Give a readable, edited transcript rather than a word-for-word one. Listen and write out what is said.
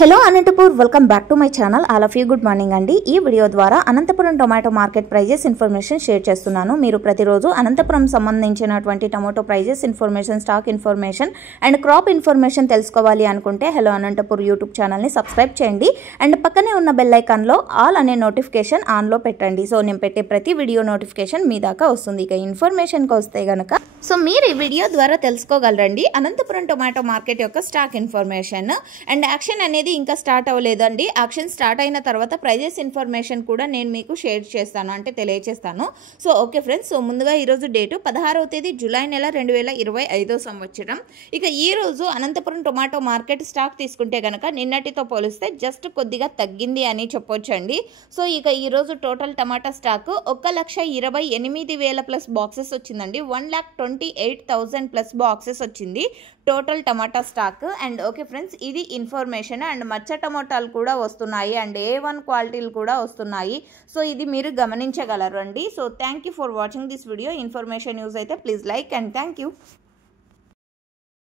Hello Anantapur welcome back to my channel all of you good morning అండి। ఈ video ద్వారా Anantapuram tomato market prices information share చేస్తున్నాను। మీరు ప్రతిరోజు అనంతపురం సంబంధించినటువంటి tomato prices information, stock information and crop information తెలుసుకోవాలి అనుకుంటే హలో అనంతపూర్ యూట్యూబ్ ఛానల్ని సబ్స్క్రైబ్ చేయండి అండ్ పక్కనే ఉన్న బెల్ ఐకాన్లో ఆల్ అనే నోటిఫికేషన్ ఆన్లో పెట్టండి। సో నేను పెట్టే ప్రతి వీడియో నోటిఫికేషన్ మీ దాకా వస్తుంది। ఇక ఇన్ఫర్మేషన్కి వస్తే గనక మీరు ఈ వీడియో ద్వారా తెలుసుకోగలరండి అనంతపురం టొమాటో మార్కెట్ యొక్క స్టాక్ ఇన్ఫర్మేషన్ అండ్ యాక్షన్ అనేది ఇంకా స్టార్ట్ అవ్వలేదండి। యాక్షన్ స్టార్ట్ అయిన తర్వాత ప్రైజెస్ ఇన్ఫర్మేషన్ కూడా నేను మీకు షేర్ చేస్తాను, అంటే తెలియజేస్తాను। సో ఓకే ఫ్రెండ్స్, సో ముందుగా ఈరోజు డేటు 16వ తేదీ జూలై నెల 2025 సంవత్సరం। ఇక ఈ రోజు అనంతపురం టొమాటో మార్కెట్ స్టాక్ తీసుకుంటే కనుక నిన్నటితో పోలిస్తే జస్ట్ కొద్దిగా తగ్గింది అని చెప్పొచ్చండి। సో ఇక ఈరోజు టోటల్ టమాటా స్టాక్ 1,28,000 ప్లస్ బాక్సెస్ వచ్చిందండి। 1,28,000 ప్లస్ బాక్సెస్ వచ్చింది total tomato stock. And okay friends, ఇది ఇన్ఫర్మేషన్ అండ్ మచ్చ టమోటాలు కూడా వస్తున్నాయి అండ్ A1 క్వాలిటీలు కూడా వస్తున్నాయి। సో ఇది మీరు గమనించగలరు అండి। So thank you for watching this video. Information use అయితే please like and thank you.